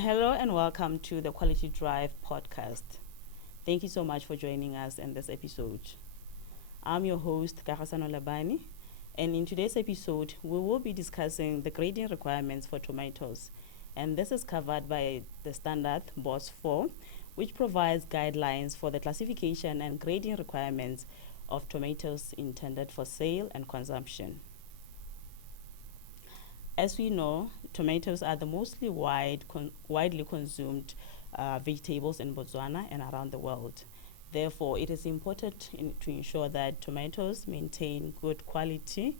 Hello and welcome to the Quality Drive podcast. Thank you so much for joining us in this episode. I'm your host, 𝐔𝐍𝐃𝐄𝐓𝐻, and in today's episode, we will be discussing the grading requirements for tomatoes. And this is covered by the Standard BOS 4, which provides guidelines for the classification and grading requirements of tomatoes intended for sale and consumption. As we know, tomatoes are the mostly widely consumed vegetables in Botswana and around the world. Therefore, it is important to ensure that tomatoes maintain good quality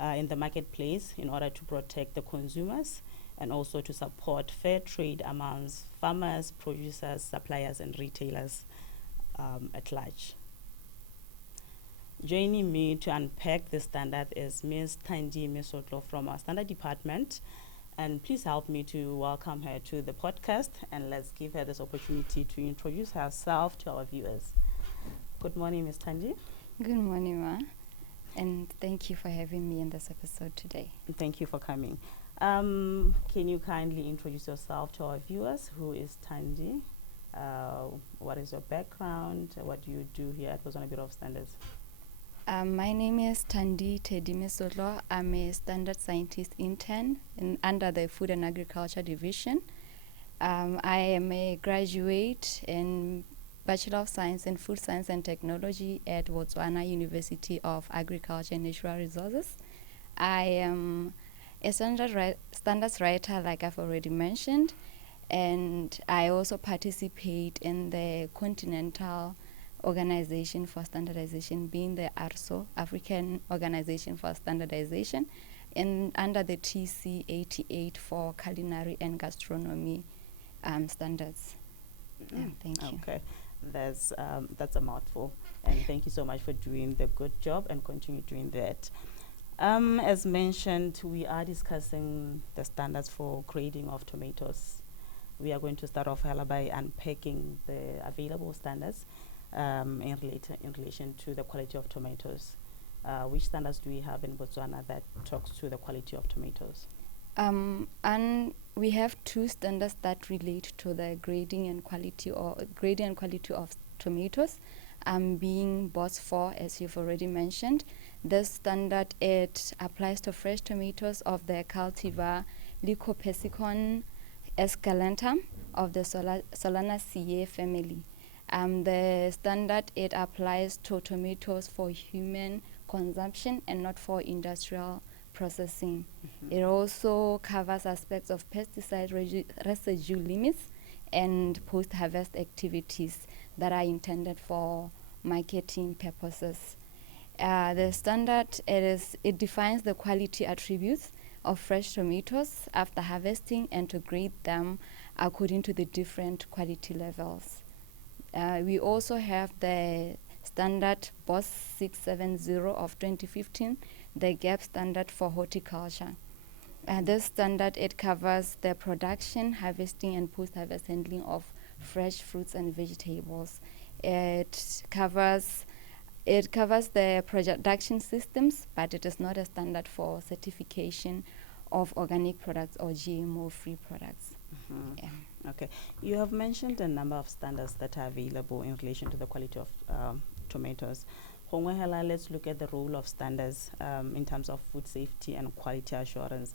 in the marketplace in order to protect the consumers and also to support fair trade amongst farmers, producers, suppliers, and retailers at large. Joining me to unpack the standard is Ms. Thandi Mesotlo from our standard department. And please help me to welcome her to the podcast, and let's give her this opportunity to introduce herself to our viewers. Good morning, Ms. Thandi. Good morning, Ma. And thank you for having me in this episode today. Thank you for coming. Can you kindly introduce yourself to our viewers? Who is Thandi? What is your background? What do you do here at Botswana Bureau of Standards? My name is Thandi Tedi Mesotlo. I'm a standard scientist intern under the Food and Agriculture Division. I am a graduate in Bachelor of Science in Food Science and Technology at Botswana University of Agriculture and Natural Resources. I am a standards writer, like I've already mentioned, and I also participate in the Continental Organization for Standardization, being the ARSO, African Organization for Standardization, and under the 𝐔𝐍𝐃𝐄𝐑𝐒 for culinary and gastronomy standards. Thank you. Okay, that's a mouthful, and thank you so much for doing the good job and continue doing that. As mentioned, we are discussing the standards for grading of tomatoes. We are going to start off by unpacking the available standards in relation to the quality of tomatoes. Which standards do we have in Botswana that talks to the quality of tomatoes? And we have two standards that relate to the grading and quality of tomatoes. Being BOS 4, as you've already mentioned. This standard, it applies to fresh tomatoes of the cultivar 𝐔𝐍𝐃𝐄𝐓𝐀 esculentum of the Solanaceae family. The standard, it applies to tomatoes for human consumption and not for industrial processing. It also covers aspects of pesticide residue limits and post-harvest activities that are intended for marketing purposes. The standard, it defines the quality attributes of fresh tomatoes after harvesting and to grade them according to the different quality levels. We also have the standard BOS 670 of 2015, the 𝐔𝐻𝐿 standard for horticulture. This standard, it covers the production, harvesting, and post-harvest handling of fresh fruits and vegetables. It covers the production systems, but it is not a standard for certification of organic products or GMO-free products. Okay, you have mentioned a number of standards that are available in relation to the quality of tomatoes. Let's look at the role of standards in terms of food safety and quality assurance.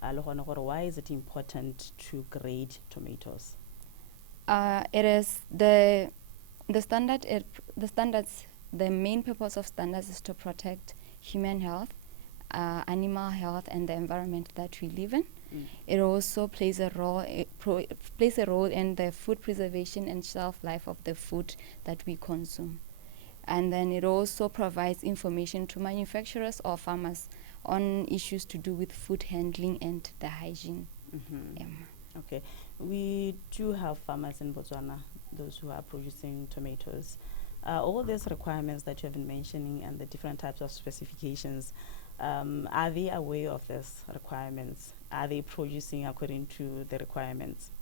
Why is it important to grade tomatoes? It is the standards. The main purpose of standards is to protect human health, animal health, and the environment that we live in. It also plays a role in the food preservation and shelf life of the food that we consume. And then it also provides information to manufacturers or farmers on issues to do with food handling and the hygiene. Okay, we do have farmers in Botswana, those who are producing tomatoes. All these requirements that you have been mentioning and the different types of specifications, are they aware of these requirements? Are they producing according to the requirements?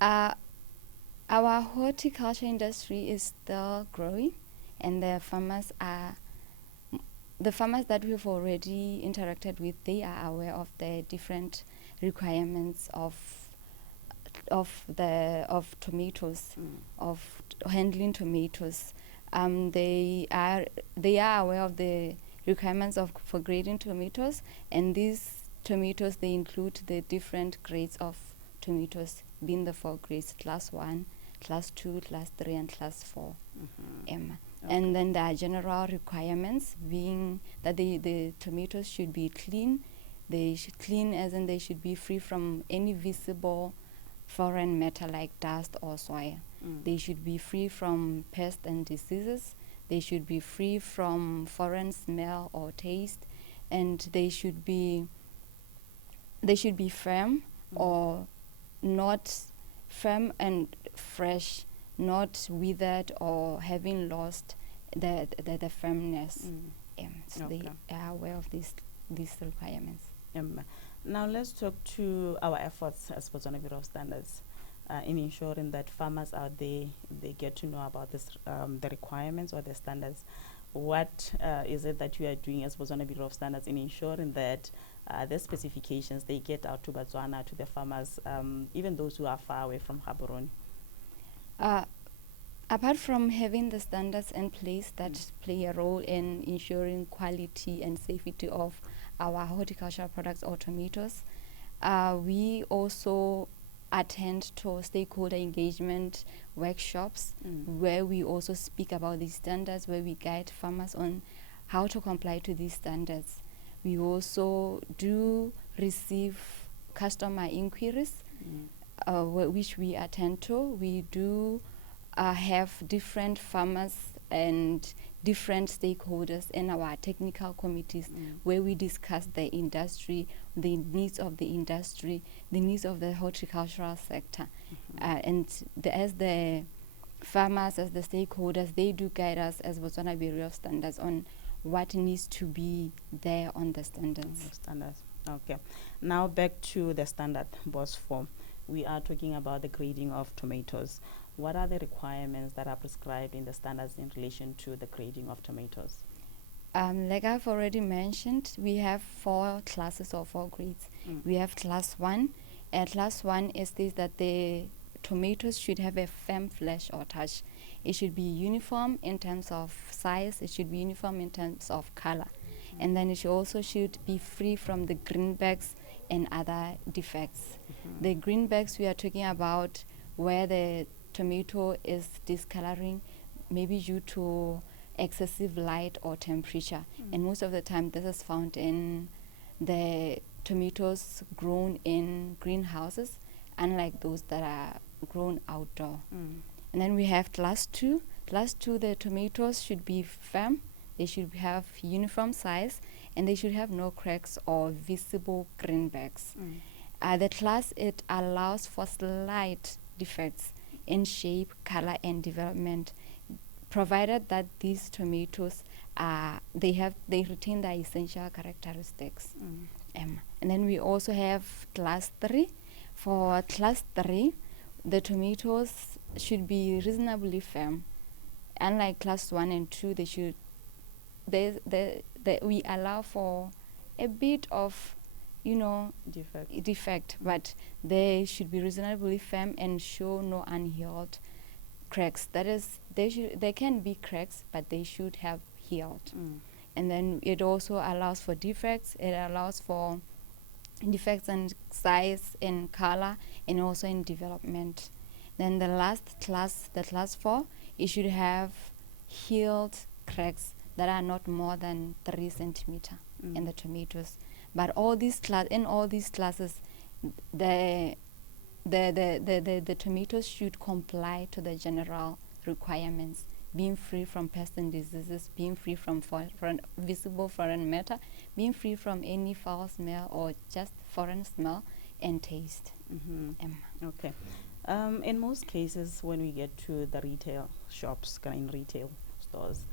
Our horticulture industry is still growing, and the farmers that we've already interacted with, they are aware of the different requirements of of tomatoes, of handling tomatoes. They are aware of the requirements for grading tomatoes, and these tomatoes, they include the different grades of tomatoes, being the 4 grades: class 1, class 2, class 3, and class 4. And then there are general requirements, being that the tomatoes should be clean. They should clean as in they should be free from any visible foreign matter like dust or soil. They should be free from pests and diseases. They should be free from foreign smell or taste, and they should be firm or not firm and fresh, not withered or having lost the firmness. So they are aware of these requirements. Now let's talk to our efforts as Botswana Bureau of Standards in ensuring that farmers out there, they get to know about this, the requirements or the standards. What is it that you are doing as Botswana Bureau of Standards in ensuring that the specifications, they get out to Botswana, to the farmers, even those who are far away from Gaborone? Apart from having the standards in place that play a role in ensuring quality and safety of our horticultural products or tomatoes, we also attend to stakeholder engagement workshops where we also speak about these standards, where we guide farmers on how to comply to these standards. We also do receive customer inquiries, which we attend to. We do have different farmers and different stakeholders in our technical committees where we discuss the industry, the needs of the industry, the needs of the horticultural sector. And as the farmers, as the stakeholders, they do guide us as Botswana Bureau of Standards on what needs to be there on the standards. Okay. Now back to the standard BOS form. We are talking about the grading of tomatoes. What are the requirements that are prescribed in the standards in relation to the grading of tomatoes? Like I've already mentioned, we have 4 classes or 4 grades. We have class 1. Class 1 is this, that the tomatoes should have a firm flesh or touch. It should be uniform in terms of size. It should be uniform in terms of color. And then it also should be free from the greenbacks and other defects. The greenbacks we are talking about where the tomato is discoloring, maybe due to excessive light or temperature. And most of the time this is found in the tomatoes grown in greenhouses, unlike those that are grown outdoor. And then we have class 2. Class 2, the tomatoes should be firm, they should have uniform size, and they should have no cracks or visible greenbacks. The class, it allows for slight defects in shape, color, and development, provided that these tomatoes they retain their essential characteristics. And then we also have class 3. For class 3, the tomatoes should be reasonably firm. Unlike class 1 and 2, they should we allow for a bit of defect, but they should be reasonably firm and show no unhealed cracks. That is, there can be cracks, but they should have healed. And then it also allows for defects. It allows for defects in size, in color, and also in development. Then the last class, the class 4, it should have healed cracks that are not more than 3 centimeters in the tomatoes. But in all these classes, the tomatoes should comply to the general requirements, being free from pests and diseases, being free from visible foreign matter, being free from any foul smell or just foreign smell and taste. Okay. In most cases, when we get to the retail shops, in retail stores,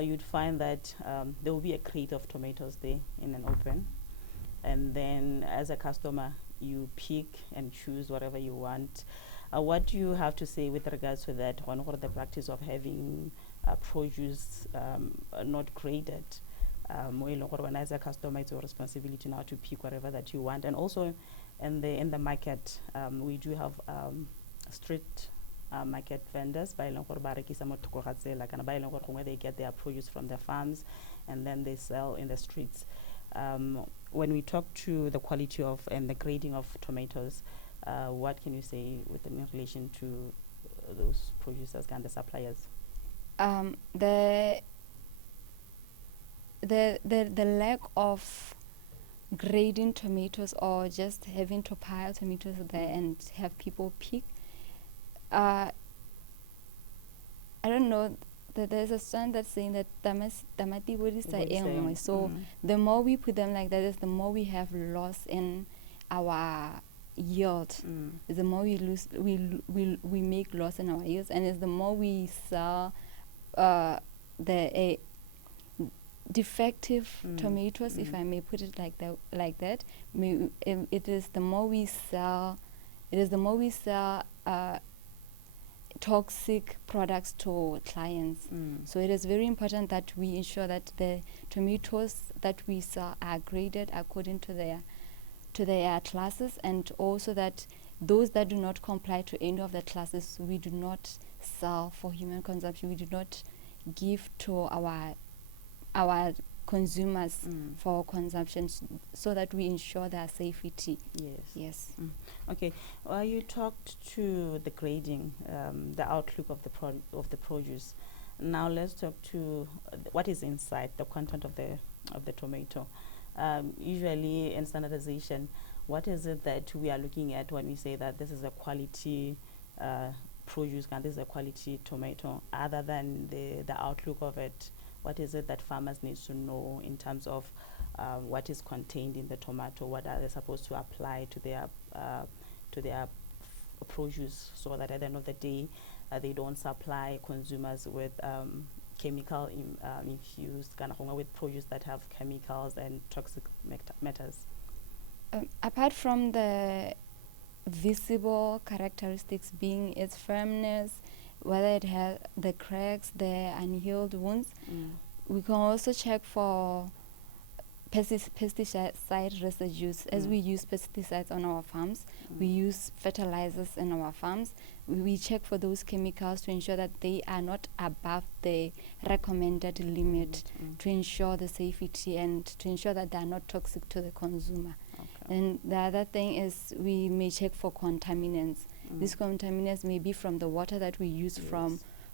you'd find that there will be a crate of tomatoes there in an open. And then as a customer, you pick and choose whatever you want. What do you have to say with regards to that, or the practice of having produce not graded? When as a customer, it's your responsibility now to pick whatever that you want. And also, in the market, we do have street market vendors by where they get their produce from their farms and then they sell in the streets. When we talk to the quality of and the grading of tomatoes, what can you say in relation to those producers and the suppliers? The lack of grading tomatoes or just having to pile tomatoes there and have people pick. I don't know. There's a sign that's saying that tamati bodisa. So the more we put them like that, is the more we have loss in our yield. The more we lose, we make loss in our yields, and it's the more we sell the defective tomatoes, if I may put it like that. It is the more we sell. It is the more we sell toxic products to clients. So it is very important that we ensure that the tomatoes that we sell are graded according to their classes, and also that those that do not comply to any of the classes, we do not sell for human consumption. We do not give to our consumers for consumption, so that we ensure their safety. Yes. Okay. You talked to the grading, the outlook of the produce. Now let's talk to what is inside the content of the tomato. Usually in standardization, what is it that we are looking at when we say that this is a quality produce and this is a quality tomato? Other than the outlook of it, what is it that farmers need to know in terms of what is contained in the tomato? What are they supposed to apply to their produce, so that at the end of the day they don't supply consumers with chemical infused with produce that have chemicals and toxic matters? Apart from the visible characteristics being its firmness, whether it has the cracks, the unhealed wounds, we can also check for pesticide residues. As we use pesticides on our farms, we use fertilizers in our farms, we check for those chemicals to ensure that they are not above the recommended limit, to ensure the safety and to ensure that they are not toxic to the consumer. And the other thing is we may check for contaminants. These contaminants may be from the water that we use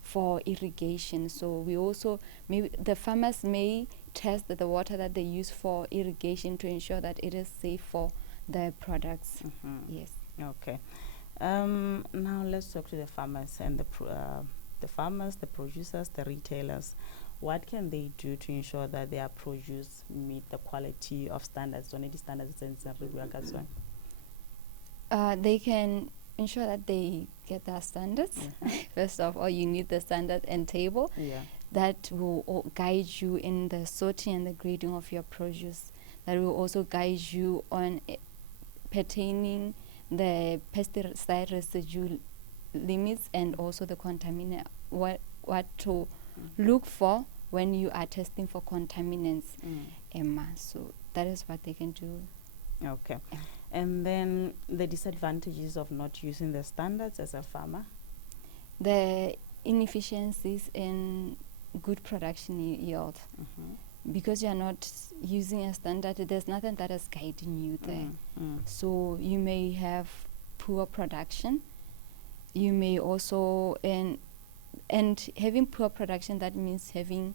for irrigation. So we also, the farmers may test the water that they use for irrigation to ensure that it is safe for their products. Yes. Okay. Now let's talk to the farmers and the farmers, the producers, the retailers. What can they do to ensure that their produce meet the quality of standards? They can ensure that they get their standards. First of all, you need the standard and table that will guide you in the sorting and the grading of your produce. That will also guide you on pertaining the pesticide residue limits and also the contaminant, what to look for when you are testing for contaminants. So that is what they can do. Okay. And then the disadvantages of not using the standards as a farmer? The inefficiencies in good production yield. Because you are not using a standard, there's nothing that is guiding you there. So you may have poor production. You may also, and having poor production, that means having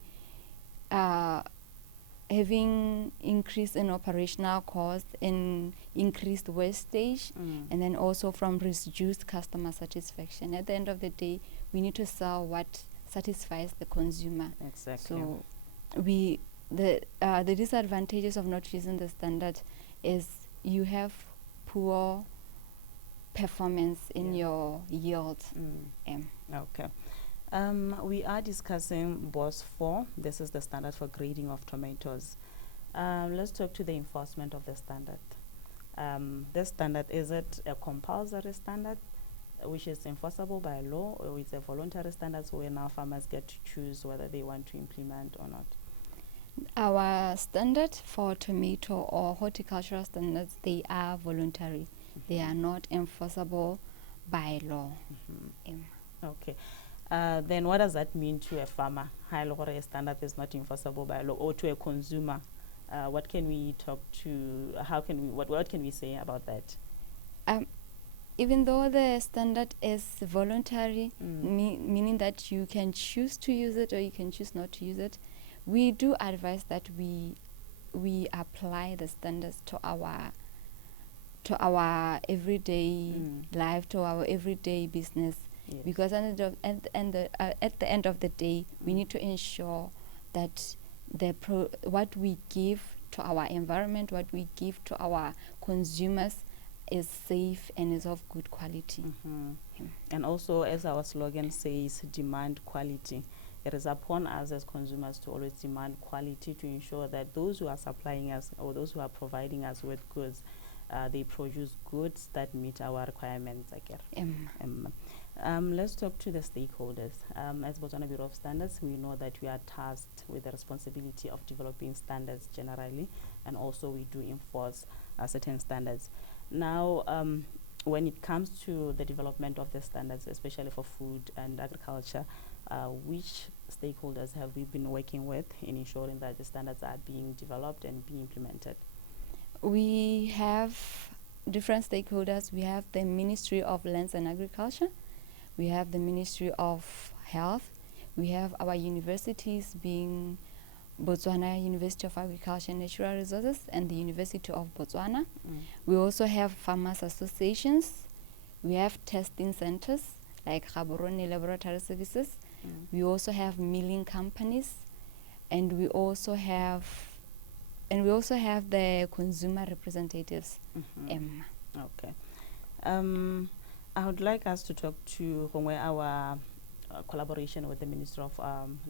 increase in operational cost and increased wastage, and then also from reduced customer satisfaction. At the end of the day, we need to sell what satisfies the consumer. Exactly. So the disadvantages of not using the standard is you have poor performance in your yield. Okay. We are discussing BOS 4. This is the standard for grading of tomatoes. Let's talk to the enforcement of the standard. This standard, is it a compulsory standard which is enforceable by law, or it's a voluntary standard where now farmers get to choose whether they want to implement or not? Our standard for tomato or horticultural standards, they are voluntary. They are not enforceable by law. Okay. Then what does that mean to a farmer? High law a standard is not enforceable by law, or to a consumer? What can we talk to? How can we? What can we say about that? Even though the standard is voluntary, meaning that you can choose to use it or you can choose not to use it, we do advise that we apply the standards to our everyday life, to our everyday business. Yes. Because at the end of the day, we need to ensure that what we give to our environment, what we give to our consumers, is safe and is of good quality. And also, as our slogan says, demand quality. It is upon us as consumers to always demand quality, to ensure that those who are supplying us or those who are providing us with goods, they produce goods that meet our requirements. Let's talk to the stakeholders. As Botswana Bureau of Standards, we know that we are tasked with the responsibility of developing standards generally, and also we do enforce certain standards. Now, when it comes to the development of the standards, especially for food and agriculture, which stakeholders have we been working with in ensuring that the standards are being developed and being implemented? We have different stakeholders. We have the Ministry of Lands and Agriculture. We have the Ministry of Health. We have our universities, being Botswana University of Agriculture and Natural Resources and the University of Botswana. We also have farmers associations. We have testing centers like 𝐔𝐍𝐃𝐃𝐈𝐍𝐆 Laboratory Services. We also have milling companies, and we also have the consumer representatives. Okay. I would like us to talk to our collaboration with the Ministry of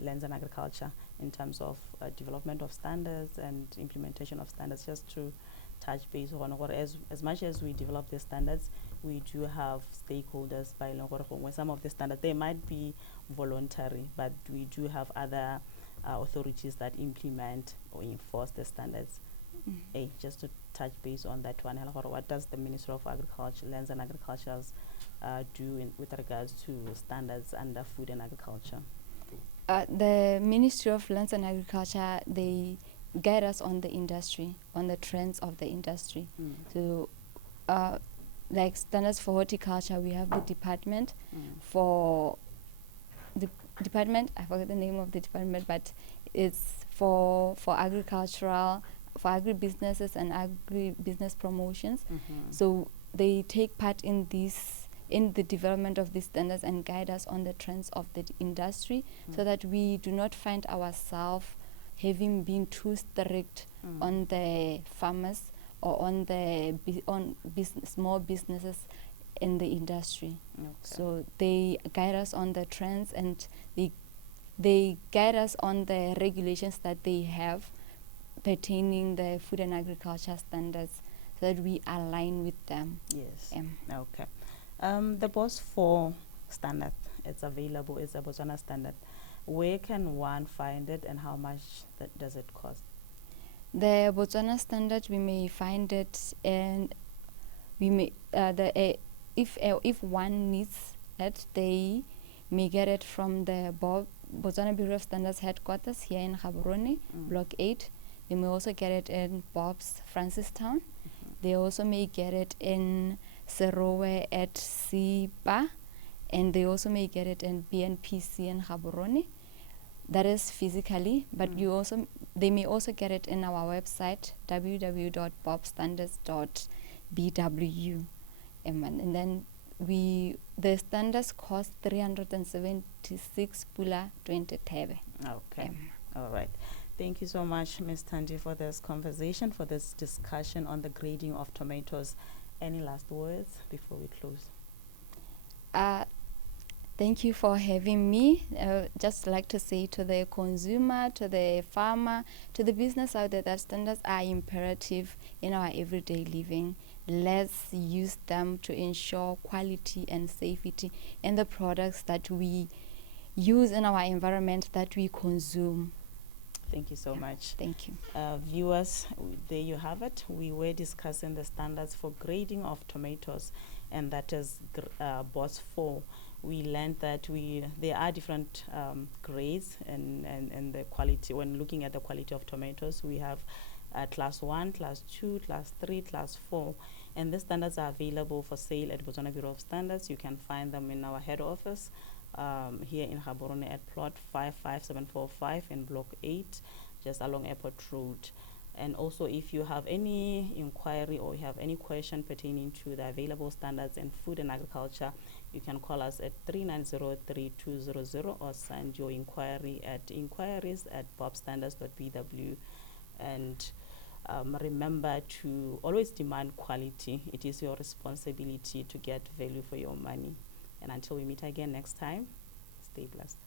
Lands and Agriculture in terms of development of standards and implementation of standards, just to touch base on what, as much as we develop the standards, we do have stakeholders by some of the standards, they might be voluntary, but we do have other authorities that implement or enforce the standards. Just to touch base on that one, what does the Ministry of Agriculture, Lands and Agriculture do with regards to standards under food and agriculture? The Ministry of Lands and Agriculture, they guide us on the industry, on the trends of the industry. So, like standards for horticulture, we have the department for the department. I forget the name of the department, but it's for agricultural, for agribusinesses and agribusiness promotions. So they take part in the development of these standards and guide us on the trends of the industry, so that we do not find ourselves having been too strict on the farmers or on the small businesses in the industry. So they guide us on the trends, and they guide us on the regulations that they have pertaining the food and agriculture standards, so that we align with them. Yes. Okay. The BOS 4 standard, it's available, it's a Botswana standard. Where can one find it, and how much does it cost? The Botswana standard, we may find it, and we may if one needs it, they may get it from the Botswana Bureau of Standards headquarters here in 𝐔𝐍𝐃𝐄𝐓𝐿𝐷, Block 8. They may also get it in Bob's Francistown. They also may get it in Serowe at Sipa, and they also may get it in BNPC in 𝐔𝐍𝐃𝐿𝐷. That is physically, but they may also get it in our website, www.bobstandards.bw. And then the standards cost 376 pula 20 thebe. Okay. All right. Thank you so much, Ms. Thandi, for this conversation, for this discussion on the grading of tomatoes. Any last words before we close? Thank you for having me. Just like to say to the consumer, to the farmer, to the business out there, that standards are imperative in our everyday living. Let's use them to ensure quality and safety in the products that we use in our environment, that we consume. Thank you so Yeah. much. Thank you. Viewers, there you have it. We were discussing the standards for grading of tomatoes, and that is BOS 4. We learned that there are different grades and the quality. When looking at the quality of tomatoes, we have class 1, class 2, class 3, class 4. And the standards are available for sale at Botswana Bureau of Standards. You can find them in our head office here in Gaborone at plot 55745 in block 8, just along Airport Road. And also, if you have any inquiry or you have any question pertaining to the available standards in food and agriculture, you can call us at 3903-200 or send your inquiry at inquiries@bobstandards.bw. And remember to always demand quality. It is your responsibility to get value for your money. And until we meet again next time, stay blessed.